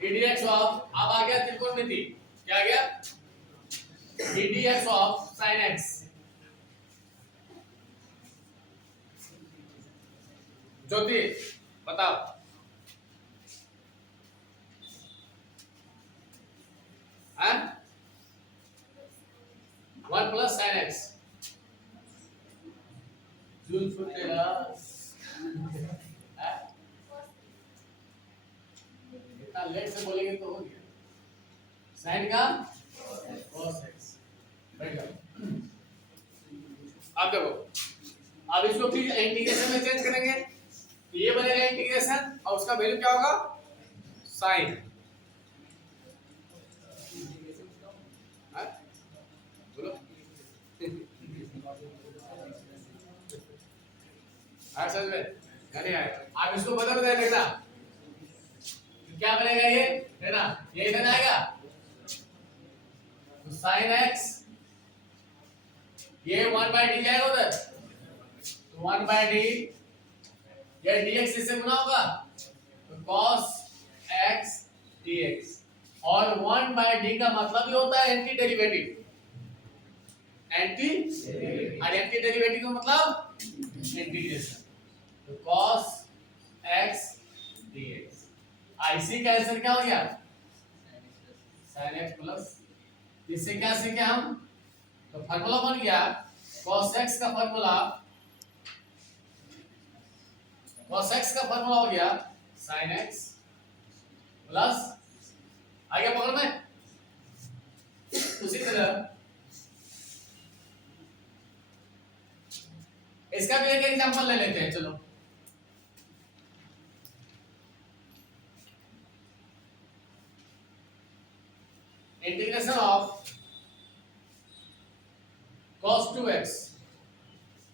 ddx of अब आ गया त्रिकोणमिति क्या आ गया ddx ऑफ sin x ज्योति बताओ हैं 1 प्लस sin x जून फुटेगा इतना लेट से बोलेंगे तो हो गया sin का cos x बैठ जाओ अब देखो अब इसको फिर इंटीग्रेशन में चेंज करेंगे तो ये बनेगा इंटीग्रेशन और उसका वैल्यू क्या होगा sin बोलो समझ में नहीं आया आप इसको बदल दे देखना क्या बनेगा ये है ना ये इधर आएगा तो sin x ये 1/d जाएगा उधर तो 1/d ये dx इससे गुना होगा तो cos x dx और 1/d का मतलब ही होता है एंटी डेरिवेटिव और एंटी डेरिवेटिव का मतलब इंटीग्रेशन तो cos x dx IC का आंसर क्या हो गया sin x प्लस इससे क्या सीखे हम तो फार्मूला बन गया cos x का फार्मूला हो गया sin x प्लस आ गया पकड़ में उसी तरह इसका भी एक एग्जांपल ले लेते हैं चलो इंटीग्रेशन ऑफ cos 2x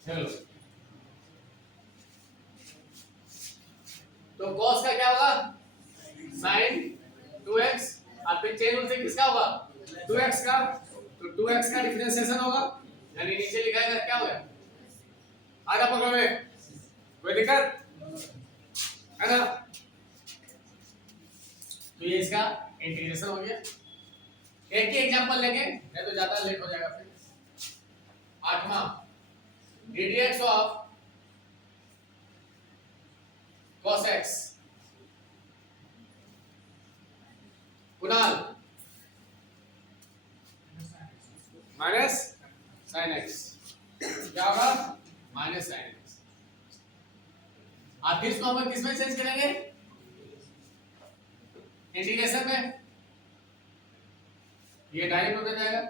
चलो तो cos का क्या होगा sin 2x और फिर चेन रूल से किसका होगा 2x का तो 2x का डिफरेंशिएशन होगा यानी नीचे लिखा है क्या होगा आधा पकड़ो में कोई दिक्कत है ना तो ये इसका इंटीग्रेशन हो गया एक ही एग्जांपल लेंगे नहीं तो ज्यादा लेट हो जाएगा फिर 8वां ddx of cos x Kunal minus sin x क्या होगा माइनस sin x आप फिर इसको हम किस में चेंज करेंगे इंटीग्रेशन में ये डायरेक्ट होता जाएगा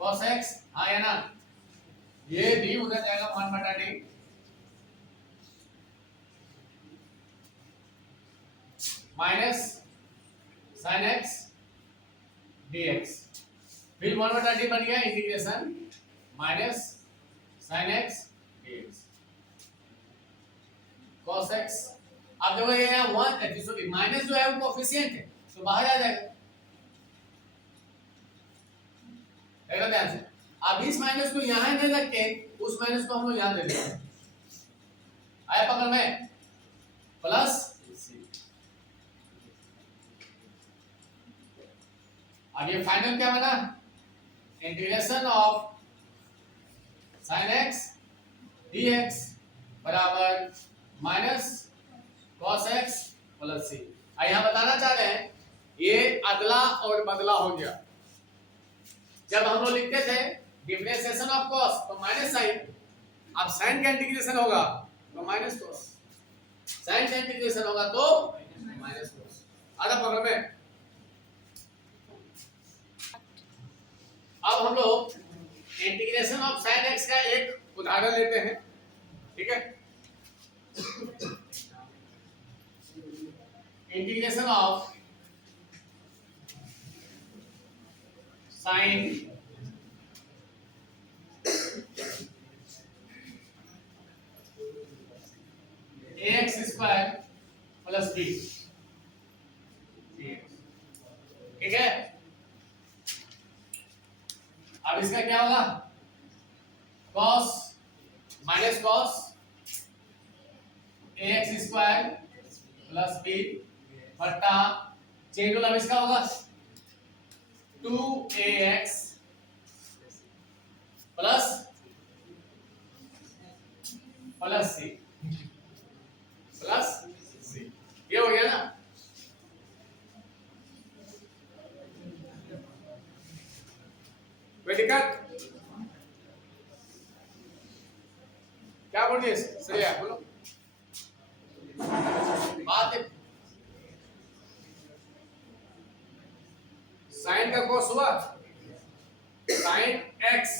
cos x हाँ है ना ये d उधर जाएगा 1/d minus sin x dx फिर 1/d बन गया integration minus sin x dx cos x अब देखो ये यहाँ 1 सॉरी माइनस जो है वो कोफिशिएंट है तो बाहर आ जाएगा देखो ध्यान से अब इस माइनस को यहाँ नहीं रख के उस माइनस को हम लोग यहाँ दे देते हैं आया पकड़ में प्लस अब ये फाइनल क्या बना integration of sin x dx बराबर minus cos x plus c यहाँ बताना चाह रहे हैं ये अदला और बदला हो गया जब हम लोग लिखते थे डिफरेंशिएशन ऑफ cos तो माइनस साइन अब sin का इंटीग्रेशन होगा तो माइनस cos sin का इंटीग्रेशन होगा तो माइनस cos आधा पकड़ में अब हम लोग इंटीग्रेशन ऑफ sin x का एक उदाहरण लेते हैं ठीक है integration of sin ax square plus b ठीक है अब इसका क्या होगा cos minus cos ax square plus B बट्टा चेन रूल अब इसका होगा 2ax प्लस सी प्लस सी, ये हो गया ना। कोई दिक्कत क्या बोल रही है श्रेया, बोलो बात है। साइन का कॉस हुआ साइन एक्स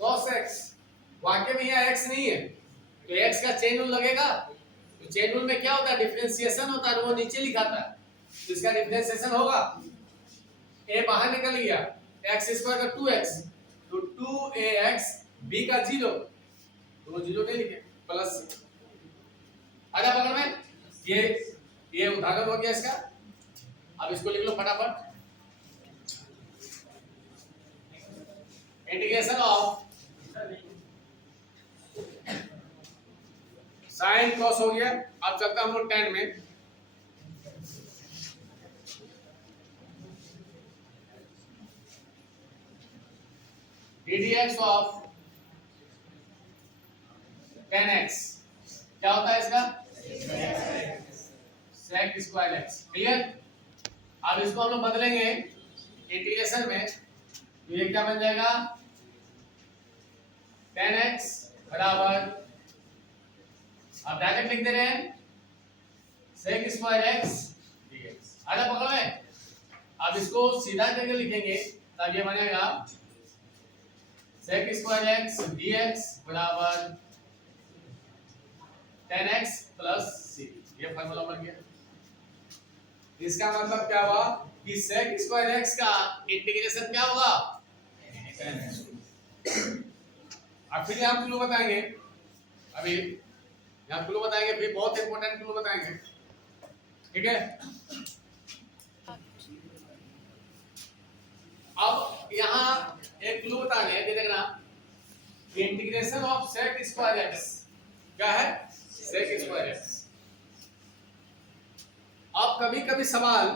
कॉस एक्स, वाक्य में यहाँ एक्स नहीं है तो एक्स का चेन रूल लगेगा। तो चेन रूल में क्या होता है, डिफरेंशिएशन होता है, वो नीचे लिखा था तो इसका डिफरेंशिएशन होगा, a बाहर निकल गया, एक्स स्क्वायर का 2x तो 2ax, b का 0 तो वो 0 नहीं लिखे प्लस आधा पकड़ में। ये उदाहरण हो गया इसका। अब इसको लिख लो फटाफट, इंटीग्रेशन ऑफ साइन कॉस हो गया। अब चलता हम लोग tan में, ddx ऑफ tan x क्या होता है इसका sec स्क्वायर x, क्लियर। अब इसको हम लोग बदलेंगे इंटीग्रेशन में तो ये क्या बन जाएगा tan x बराबर, अब डायरेक्ट लिख दे रहे हैं sec स्क्वायर x dx, आधा पकड़ो है। अब इसको सीधा करके लिखेंगे तब ये बनेगा sec स्क्वायर x dx बराबर tan x प्लस c, ये फार्मूला बन गया। इसका मतलब क्या हुआ कि sec स्क्वायर x का इंटीग्रेशन क्या होगा tan x। अब फिर यहाँ क्लू बताएंगे, अभी यहाँ क्लू बताएंगे, फिर बहुत इंपॉर्टेंट क्लू बताएंगे, ठीक है। अब यहाँ एक क्लू बता रहे हैं, देखना integration of sec square x क्या है sec स्क्वायर x। अब कभी कभी सवाल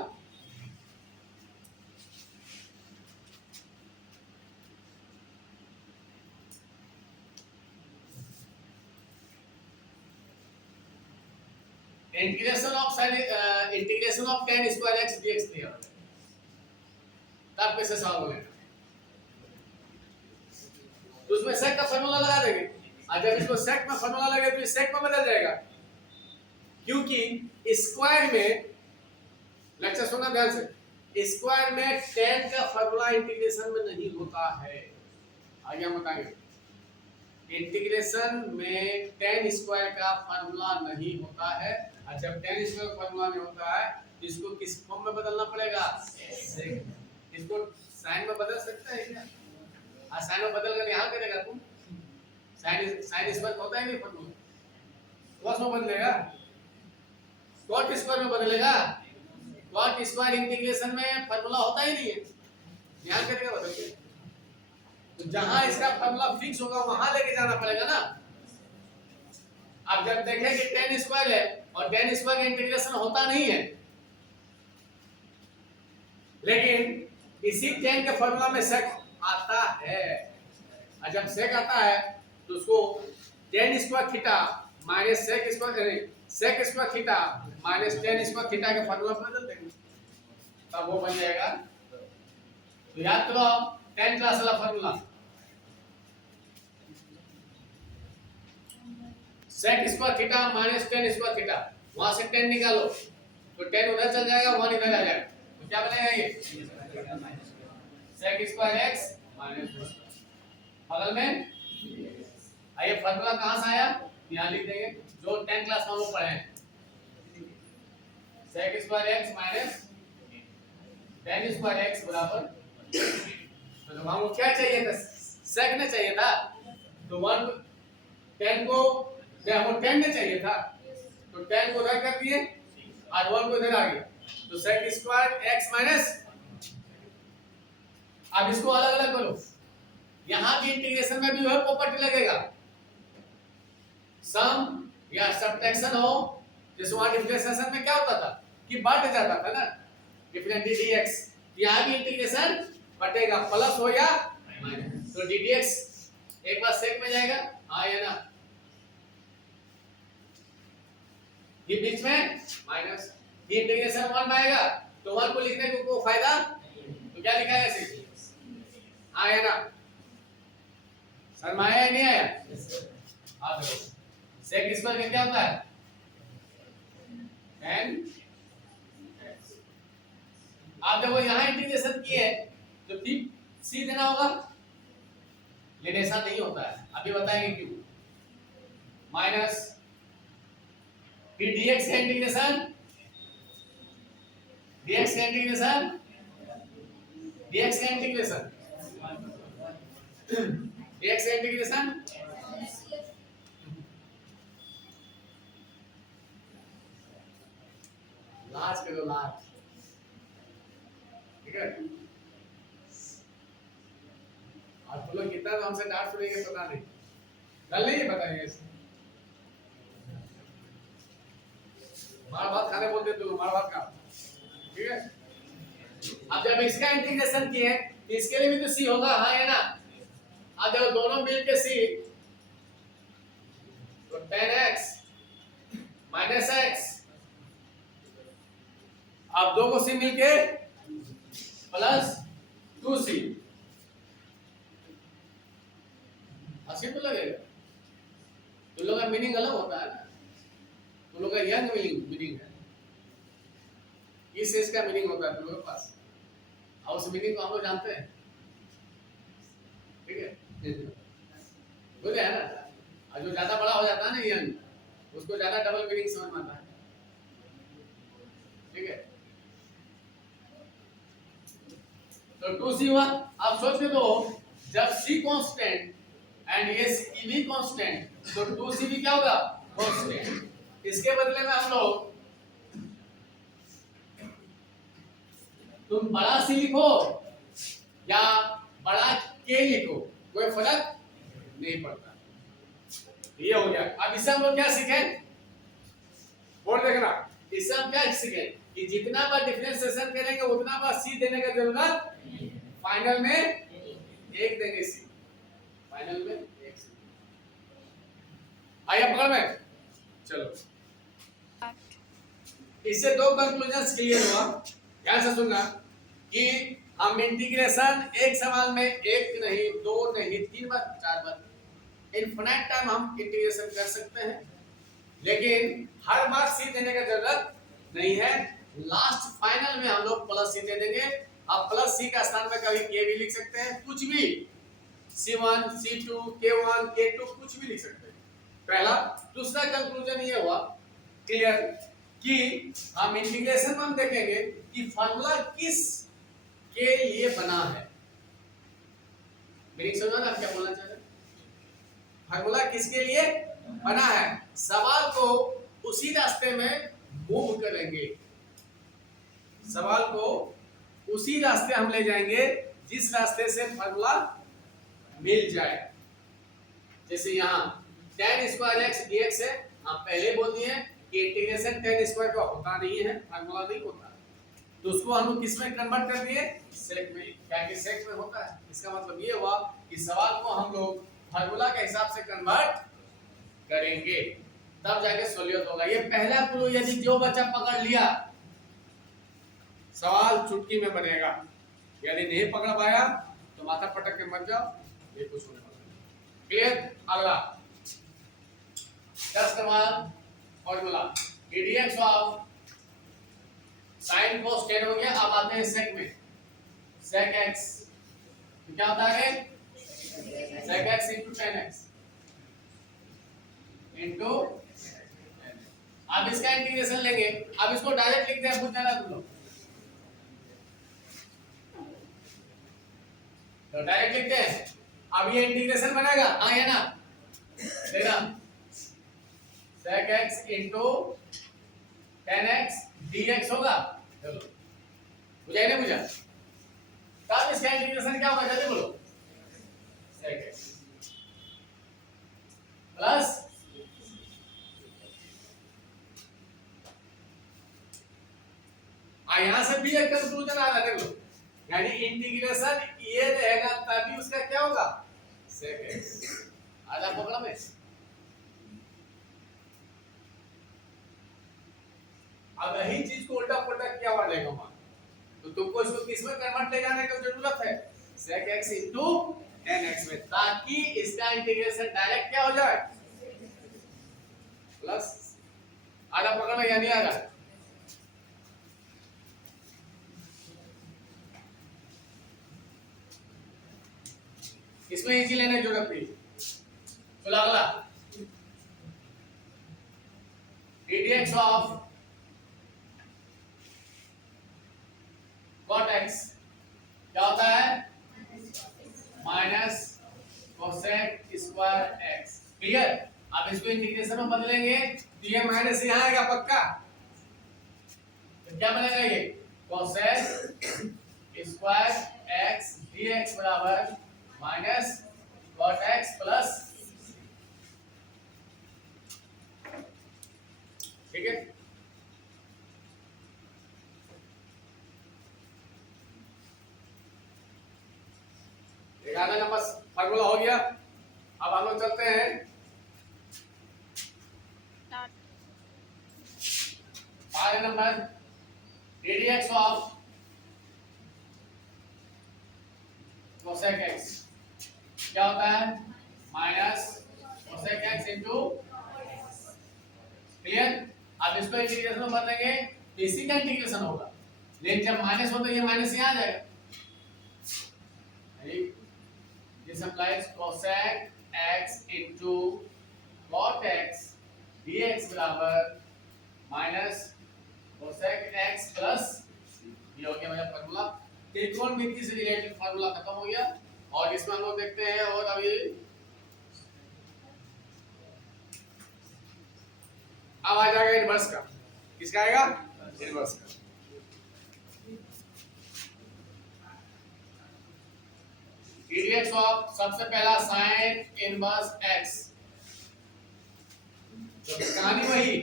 integration of tan square x dx दिया, तब कैसे सॉल्व होगा, तो उसमें sec का फार्मूला लगा देंगे। और जब इसको sec में फार्मूला लगे तो sec में बदल जाएगा, क्योंकि स्क्वायर में, लेक्चर सुनना ध्यान से, स्क्वायर में tan का फार्मूला इंटीग्रेशन में नहीं होता है। आगे हम बताएंगे इंटीग्रेशन में tan स्क्वायर का फार्मूला नहीं होता है, और जब tan स्क्वायर का फार्मूला नहीं होता है तो इसको किस फॉर्म में बदलना पड़ेगा sec। इसको साइन में बदल सकते हैं क्या, और साइन में बदल कर यहाँ करेगा तुम, साइन स्क्वायर होता है नहीं फार्मूला, कॉस में बदलेगा, कॉट स्क्वायर में बदलेगा, कॉट स्क्वायर इंटीग्रेशन में फार्मूला होता ही नहीं है, यहाँ करेगा बदल के। तो जहां इसका फार्मूला फिक्स होगा वहां लेके जाना पड़ेगा ना। अब जब देखें कि tan स्क्वायर है और tan स्क्वायर का इंटीग्रेशन होता नहीं है, लेकिन इसी tan के फार्मूला में sec आता है, और जब sec आता है तो उसको tan square theta minus sec square theta minus tan square theta के फार्मूला में बदल देंगे, तब वो बन जाएगा। तो याद करो 10 क्लास वाला formula, sec square theta minus tan square theta, वहां से tan निकालो तो tan उधर चल जाएगा, वहां निकल आ जाएगा, तो क्या बनेगा ये sec स्क्वायर x माइनस बगल में। आइए फार्मूला कहां से आया, यहां लिख देंगे जो 10 क्लास में हम लोग पढ़े हैं, sec square x minus tan square x बराबर, तो हमको क्या चाहिए था, sec ने चाहिए था, तो 1 tan को हमको 10 ने चाहिए था तो 10 को उधर कर दिए और 1 को इधर आ गया, तो sec स्क्वायर x माइनस। अब इसको अलग अलग करो, यहाँ की इंटीग्रेशन में भी वह प्रॉपर्टी लगेगा, सम या सब्ट्रैक्शन हो, जैसे वहां डिफरेंशिएशन में क्या होता था कि बढ़ जाता था ना, डिफरेंट dx, यहाँ भी इंटीग्रेशन बटेगा, प्लस हो या माइनस, तो ddx एक बार सेक में जाएगा, हाँ या ना, ये बीच में माइनस, ये इंटीग्रेशन 1 में आएगा तो 1 को लिखने को कोई फायदा, तो क्या लिखा है ऐसे, आया ना, शर्मा आया नहीं आया, आप देखो सेक स्क्वायर का क्या होता है n, आप देखो यहाँ इंटीग्रेशन किए है तो फिर c देना होगा, लेकिन ऐसा नहीं होता है, अभी बताएंगे क्यों, माइनस फिर dx का इंटीग्रेशन, dx का इंटीग्रेशन, dx का इंटीग्रेशन, dx का इंटीग्रेशन, लाज करो लाज, ठीक है, आज तो लोग कितना तो हमसे डांट सुनेंगे पता नहीं, कल नहीं बताएंगे, मार भात खाने बोलते तो मार भात खा, ठीक है। अब जब इसका इंटीग्रेशन किए तो इसके लिए भी तो c होगा, हाँ या ना, अब देखो दोनों मिल के c, तो tan x माइनस x, अब दो को c मिलके प्लस 2c, हंसी तो लगेगा, तुम लोग का मीनिंग अलग होता है ना, तुम लोग का यंग मीनिंग है, इस एज का मीनिंग होता है तुम लोगों के पास, और उस मीनिंग को हम लोग जानते हैं, ठीक है, बोले है ना, और जो ज्यादा बड़ा हो जाता है ना यंग, उसको ज्यादा डबल मीनिंग समझ में आता है, ठीक है, तो 2c हुआ, अब सोच के तो जब c कांस्टेंट एंड ये c भी कांस्टेंट, तो 2c भी क्या होगा कांस्टेंट, इसके बदले में हम लोग तुम बड़ा सी लिखो या बड़ा के लिखो, कोई फर्क नहीं पड़ता, ये हो गया। अब इससे हम लोग क्या सीखे, बोर्ड देखना, इससे हम क्या सीखे कि जितना बार डिफरेंशिएशन करेंगे उतना बार सी देने का जरूरत, फाइनल में एक देंगे सी, फाइनल में एक सी, आइए पकड़ में, चलो इससे दो कंक्लूजन्स क्लियर हुआ, ध्यान से सुनना कि हम इंटीग्रेशन एक सवाल में एक नहीं, दो नहीं, 3 बार 4 बार इनफिनिट टाइम हम इंटीग्रेशन कर सकते हैं, लेकिन हर बार सी देने का जरूरत नहीं है, लास्ट फाइनल में हम लोग प्लस सी दे देंगे, अब प्लस सी का स्थान में कभी के भी लिख सकते हैं, कुछ भी c1 c2 k1 k2 कुछ भी लिख सकते हैं, पहला। दूसरा कंक्लूजन ये हुआ क्लियर कि हम इंटीग्रेशन में हम देखेंगे कि फार्मूला किस के लिए बना है, मेरी समझो ना क्या बोलना चाह रहे हैं, फार्मूला किसके लिए बना है, सवाल को उसी रास्ते में मूव करेंगे, सवाल को उसी रास्ते हम ले जाएंगे जिस रास्ते से फार्मूला मिल जाए, जैसे यहाँ tan स्क्वायर x dx है, हम पहले बोल दिए कि इंटीग्रेशन tan स्क्वायर का होता नहीं है, फार्मूला नहीं होता, तो उसको हम किस में कन्वर्ट कर दिए, सेक में, क्या कि सेक में होता है, इसका मतलब ये हुआ कि सवाल को हम लोग फार्मूला के हिसाब से कन्वर्ट करेंगे, तब जाके सोल्यूट होगा। ये पहला क्लू यदि जो बच्चा पकड़ लिया सवाल चुटकी में बनेगा, यदि नहीं पकड़ पाया तो माथा पटक के मत जाओ, ये कुछ होने वाला है, क्लियर। अगला 10 number formula dx of sin cos tan हो गया, अब आते हैं sec में, sec x क्या होता है, sec x into tan x into, अब इसका इंटीग्रेशन लेंगे, अब इसको डायरेक्ट लिख दे, पूछना ना तुम लोग, तो डायरेक्ट लिखते हैं, अब ये इंटीग्रेशन बनेगा, हाँ या ना, देखना sec x into tan x dx होगा, चलो बुझाई नहीं बुझा, तब इसका इंटीग्रेशन क्या होगा जल्दी बोलो, sec x प्लस यहाँ से भी एक कंक्लूजन आ रहा है, देखो, यानी इंटीग्रेशन ये रहेगा तभी उसका क्या होगा, sec x। आधा पकड़ा में। अब यही चीज को उल्टा पुल्टा किया हुआ देखो वहां, तो तुमको इसको किस में कन्वर्ट ले जाने की जरूरत है, sec x into tan x में, ताकि इसका इंटीग्रेशन डायरेक्ट क्या हो जाए, प्लस आधा पकड़ में, यानी आधा। इसमें इजी लेने की जरूरत नहीं। चलो अगला, ddx ऑफ cot x क्या होता है, minus cosec square x। Clear. अब इसको इंटीग्रेशन में बदलेंगे तो ये माइनस यहाँ आएगा पक्का, तो क्या बनेगा ये, cosec स्क्वायर x dx बराबर माइनस cot x प्लस, ठीक है। एक आधा नंबर फार्मूला हो गया। अब हम लोग चलते हैं part number, ddx of cosec x क्या होता है, minus cosec x into, clear. अब इसको इंटीग्रेशन में बदलेंगे तो इसी का इंटीग्रेशन होगा, लेकिन जब माइनस हो तो ये माइनस यहाँ आ जाएगा। This implies cosec x into cot x dx बराबर माइनस cosec x प्लस, ये हो गया मेरा फार्मूला, त्रिकोणमिति से रिलेटेड फार्मूला खत्म हो गया। और इसमें हम लोग देखते हैं, और अभी अब आ जाएगा इनवर्स का, किसका आएगा, इनवर्स का। ddx ऑफ सबसे पहला sin इनवर्स x, तो कहानी वही,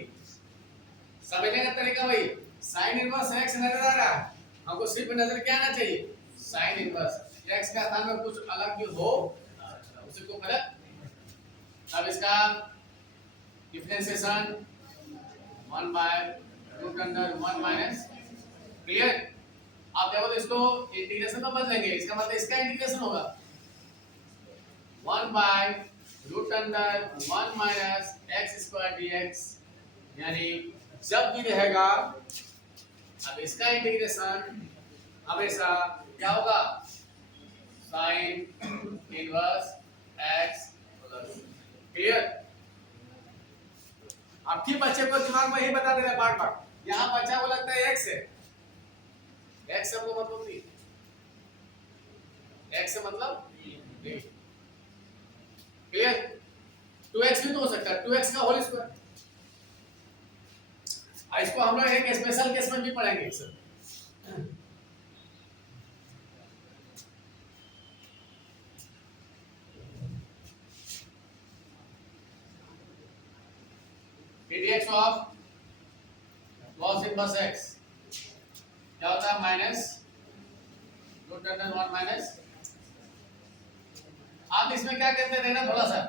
समझने का तरीका वही, sin इनवर्स x नजर आ रहा है, हमको सिर्फ नजर क्या आना चाहिए, sin इनवर्स x का स्थान में कुछ अलग भी हो उसे को फर्क। अब इसका differentiation 1 by root under 1 minus, clear. अब देखो इसको इंटीग्रेशन में बदलेंगे, इसका मतलब इसका इंटीग्रेशन होगा 1 by root under 1 minus x square dx, यानी जब भी रहेगा, अब इसका इंटीग्रेशन हमेशा क्या होगा, sin inverse x plus, clear. अब फिर बच्चे को दिमाग में यही बता दे रहा है बार बार, यहाँ बच्चा को लगता है x है, x हमको मतलब नहीं, x से मतलब नहीं, क्लियर। 2x भी तो हो सकता है, 2x का होल स्क्वायर, इसको हम लोग एक स्पेशल केस में भी पढ़ेंगे sir. ddx of cos inverse x क्या होता है, माइनस रूट अंडर 1 माइनस। आप इसमें क्या कहते हैं ना, थोड़ा सा,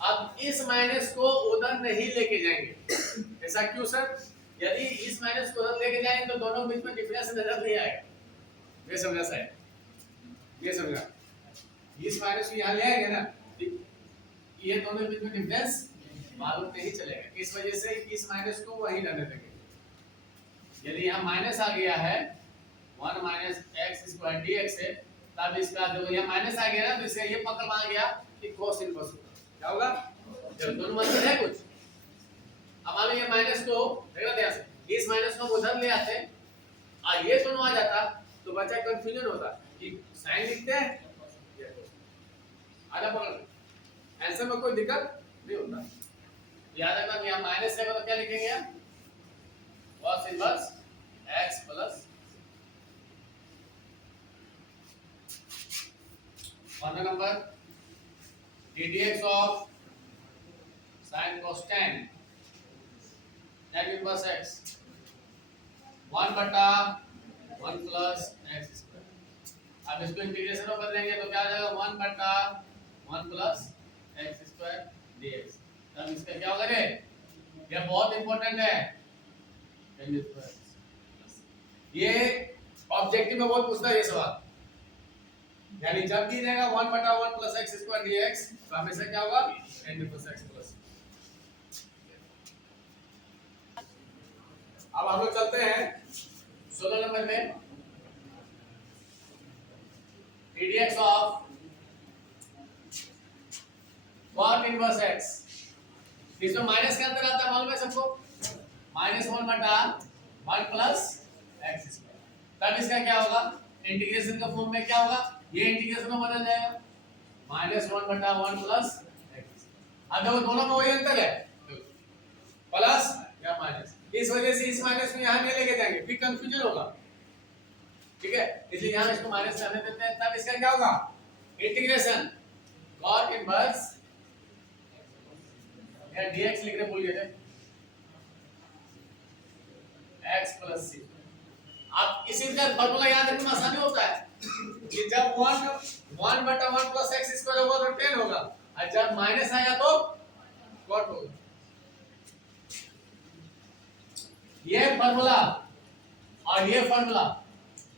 अब इस माइनस को उधर नहीं लेके जाएंगे, ऐसा क्यों सर, यदि इस माइनस को उधर लेके जाएंगे तो दोनों बीच में डिफरेंस नजर नहीं आएगा, ये समझा सर, ये समझा, इस माइनस को यहाँ ले आएंगे ना, ये दोनों बीच में डिफरेंस मालूम नहीं चलेगा, इस वजह से इस माइनस को वहीं रहने देंगे। यदि यहाँ माइनस आ गया है 1 माइनस x स्क्वायर dx है, तब इसका जो ये माइनस आ गया ना, तो इससे ये पकड़ में आ गया कि cos इनवर्स होगा, क्या होगा, जब दोनों मतलब है कुछ। अब मान लो ये माइनस को देखना ध्यान से, इस माइनस को उधर ले आते और ये दोनों आ जाता, तो बच्चा कंफ्यूजन होता कि साइन लिखते हैं आधा पकड़, आंसर में कोई दिक्कत नहीं होता। याद रखना, यहाँ माइनस है तो क्या लिखेंगे, cos inverse x plus, formula number ddx of sin cos tan tan inverse x 1/1 plus x square. अब इसको इंटीग्रेशन में बदलेंगे तो क्या आ जाएगा 1/1 प्लस x स्क्वायर dx। तब इसका क्या होगा रे, ये बहुत इंपॉर्टेंट है, tan स्क्वायर। ये ऑब्जेक्टिव में बहुत पूछता है ये सवाल, यानी जब भी रहेगा 1/1 प्लस x स्क्वायर dx तो हमेशा क्या होगा tan इनवर्स x प्लस। अब हम लोग चलते हैं 16 नंबर में, dx of cot inverse x। इसमें माइनस के अंदर आता है मालूम है सबको, -1/1 प्लस x स्क्वायर। तब इसका क्या होगा, इंटीग्रेशन का फॉर्म में क्या होगा, ये इंटीग्रेशन में बदल जाएगा -1/1 प्लस x। अब देखो दोनों में वही अंतर है, प्लस या माइनस, इस वजह से इस माइनस में यहां नहीं लेके जाएंगे फिर कंफ्यूजन होगा, ठीक है, इसलिए यहां इसको माइनस करने देते हैं। तब इसका क्या होगा, इंटीग्रेशन cot इनवर्स या dx लिखने भूल गए थे, x प्लस c। अब इसी का फार्मूला याद रखने में आसानी होता है कि जब 1/1 प्लस x स्क्वायर होगा तो tan होगा, और जब माइनस आएगा तो cot होगा। ये फार्मूला और ये फार्मूला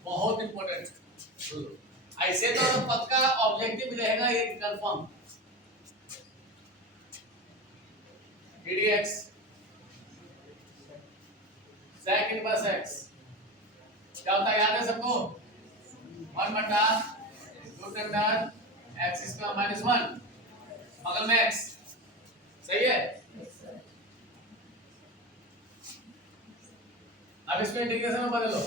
बहुत इंपॉर्टेंट, ऐसे तो पक्का ऑब्जेक्टिव रहेगा ये confirm. dx sec inverse x क्या होता है याद है सबको, 1/√x स्क्वायर माइनस 1 बगल में x, सही है। अब इसको इंटीग्रेशन में बदलो,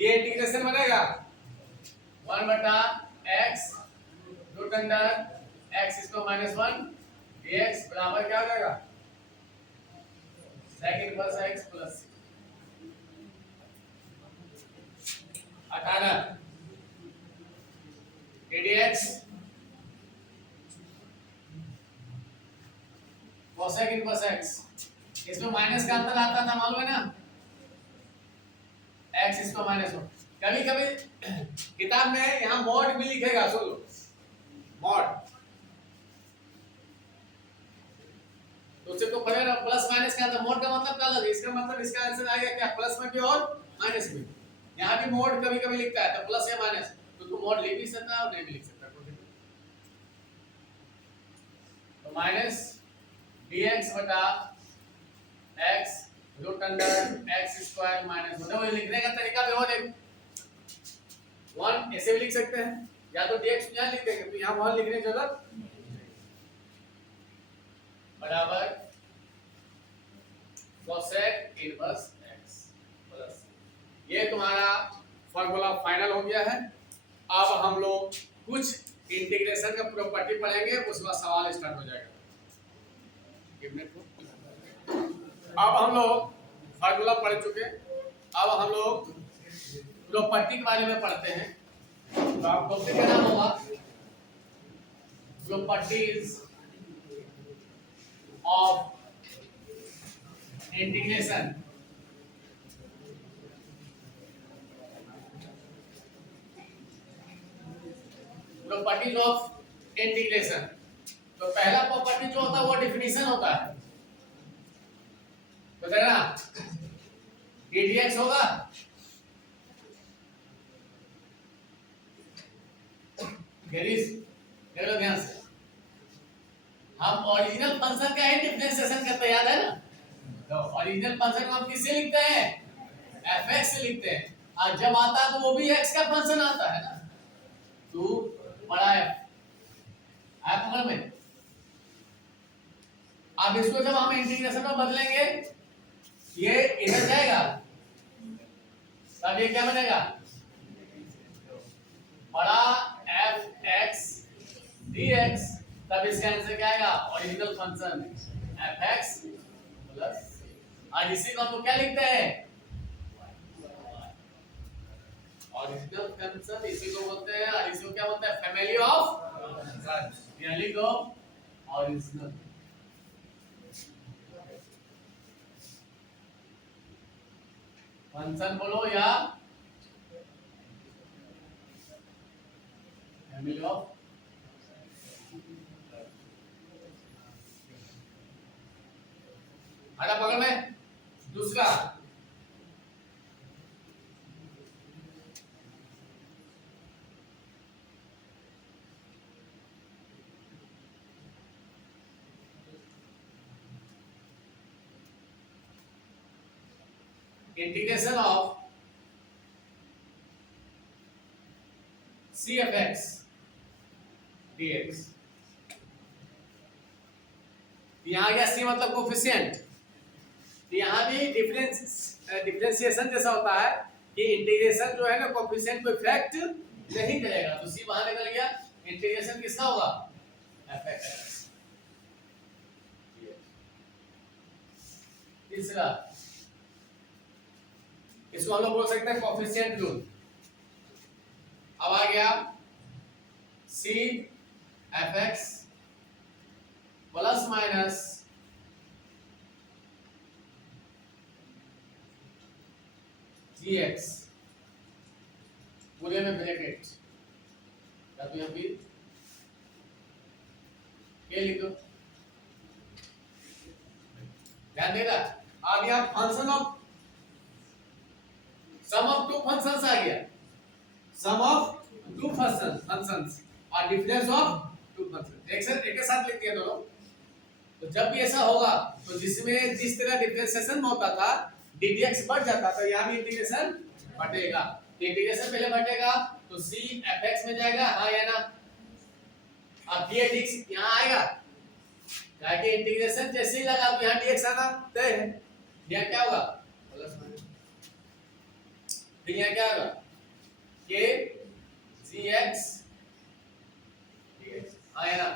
ये इंटीग्रेशन बनेगा 1/x √x square minus 1 dx बराबर क्या हो जाएगा sec inverse x plus 18 dx cosec inverse x। इसमें माइनस का अंतर आता था मालूम है ना, x इसको -1। कभी कभी किताब में यहाँ मॉड भी लिखेगा, सुन लो मॉड, तो उससे तो पढ़ेगा प्लस माइनस का अंतर, मॉड का मतलब क्या लगे, इसका मतलब इसका आंसर आएगा क्या, प्लस में भी और माइनस में। यहाँ भी मॉड कभी कभी लिखता है तो प्लस या माइनस, तो तू मॉड लिख भी सकता है और नहीं भी लिख सकता। तो माइनस dx बटा x √x स्क्वायर माइनस 1, वो लिखने का तरीका भी और एक 1 ऐसे भी लिख सकते हैं, या तो dx यहाँ लिख देंगे तो यहाँ 1 लिखने की जरूरत बराबर cosec इनवर्स x प्लस। ये तुम्हारा फॉर्मूला फाइनल हो गया है। अब हम लोग कुछ इंटीग्रेशन का प्रॉपर्टी पढ़ेंगे, उसके बाद सवाल स्टार्ट हो जाएगा। अब हम लोग फार्मूला पढ़ चुके, अब हम लोग प्रॉपर्टी के बारे में पढ़ते हैं। तो आप टॉपिक का नाम होगा properties of integration. Properties of integration, तो पहला प्रॉपर्टी जो होता है वो डिफिनीशन होता है, तो देखना dx होगा ध्यान से, हम ओरिजिनल फंक्शन का ही डिफरेंशिएशन करते याद है ना, तो ओरिजिनल फंक्शन को हम किससे लिखते हैं, fx से लिखते हैं, और जब आता है तो वो भी x का फंक्शन आता है ना, तो बड़ा f में। अब इसको जब हम इंटीग्रेशन में बदलेंगे ये इधर जाएगा, तब ये क्या बनेगा, बड़ा fx dx, तब इसका आंसर क्या आएगा, ओरिजिनल फंक्शन fx प्लस, और इसी को हम क्या लिखते हैं, ओरिजिनल फंक्शन इसी को बोलते हैं, और इसी को क्या बोलते हैं, फैमिली ऑफ, या लिखो ओरिजिनल फंक्शन बोलो या फैमिली ऑफ आधा पकड़ में। दूसरा integration of C F X dx। यहां गया सी मतलब कोफिशिएंट, तो यहां भी डिफरेंशिएशन जैसा होता है कि इंटीग्रेशन जो है ना कोफिशिएंट को इफेक्ट नहीं करेगा, तो सी बाहर निकल गया। इंटीग्रेशन किसका होगा? F x. तीसरा इसको हम लोग बोल सकते हैं कोफिशिएंट रूल। अब आ गया C F X plus minus G X पूरे में ब्रैकेट या तो यहाँ पे ये लिख दो। ध्यान देना, अब यहाँ function of sum of two functions आ गया, सम ऑफ टू फंक्शंस और डिफरेंस ऑफ टू फंक्शंस एक साथ लिख दिया दोनों। तो जब भी ऐसा होगा तो जिसमें जिस तरह डिफरेंशिएशन होता था ddx बढ़ जाता तो यहाँ भी इंटीग्रेशन बढ़ेगा। इंटीग्रेशन पहले बढ़ेगा तो c fx में जाएगा, हाँ या ना? अब dx यहाँ आएगा, क्या कि इंटीग्रेशन जैसे ही लगा तो यहाँ dx आना तय है। यहाँ क्या होगा? Plus minus. फिर यहाँ क्या होगा? k cx dx, हाँ या ना?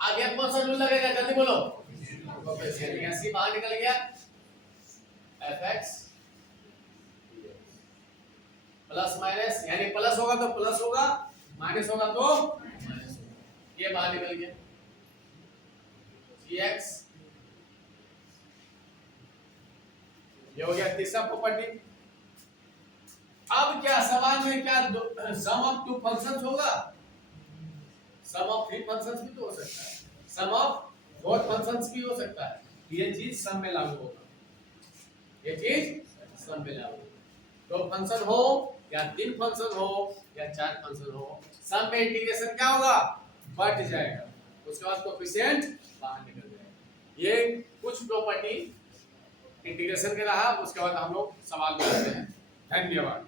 आगे कौन सा रूल लगेगा जल्दी बोलो? यहाँ सी बाहर निकल गया, fx प्लस माइनस, यानी प्लस होगा तो प्लस होगा, माइनस होगा तो माइनस होगा, ये बाहर निकल गया gx। ये हो गया तीसरा प्रॉपर्टी। अब क्या सवाल में क्या सम ऑफ टू फंक्शंस होगा? सम ऑफ थ्री फंक्शंस भी तो हो सकता है, सम ऑफ फोर फंक्शंस भी हो सकता है। ये चीज सम में लागू होगा, ये चीज सम में लागू होगा। दो फंक्शन हो या तीन फंक्शन हो या चार फंक्शन हो, सम में इंटीग्रेशन क्या होगा? बढ़ जाएगा, उसके बाद कोफिशिएंट बाहर निकल जाएगा। ये कुछ प्रॉपर्टी इंटीग्रेशन के रहा, उसके बाद हम लोग सवाल में आते हैं। धन्यवाद।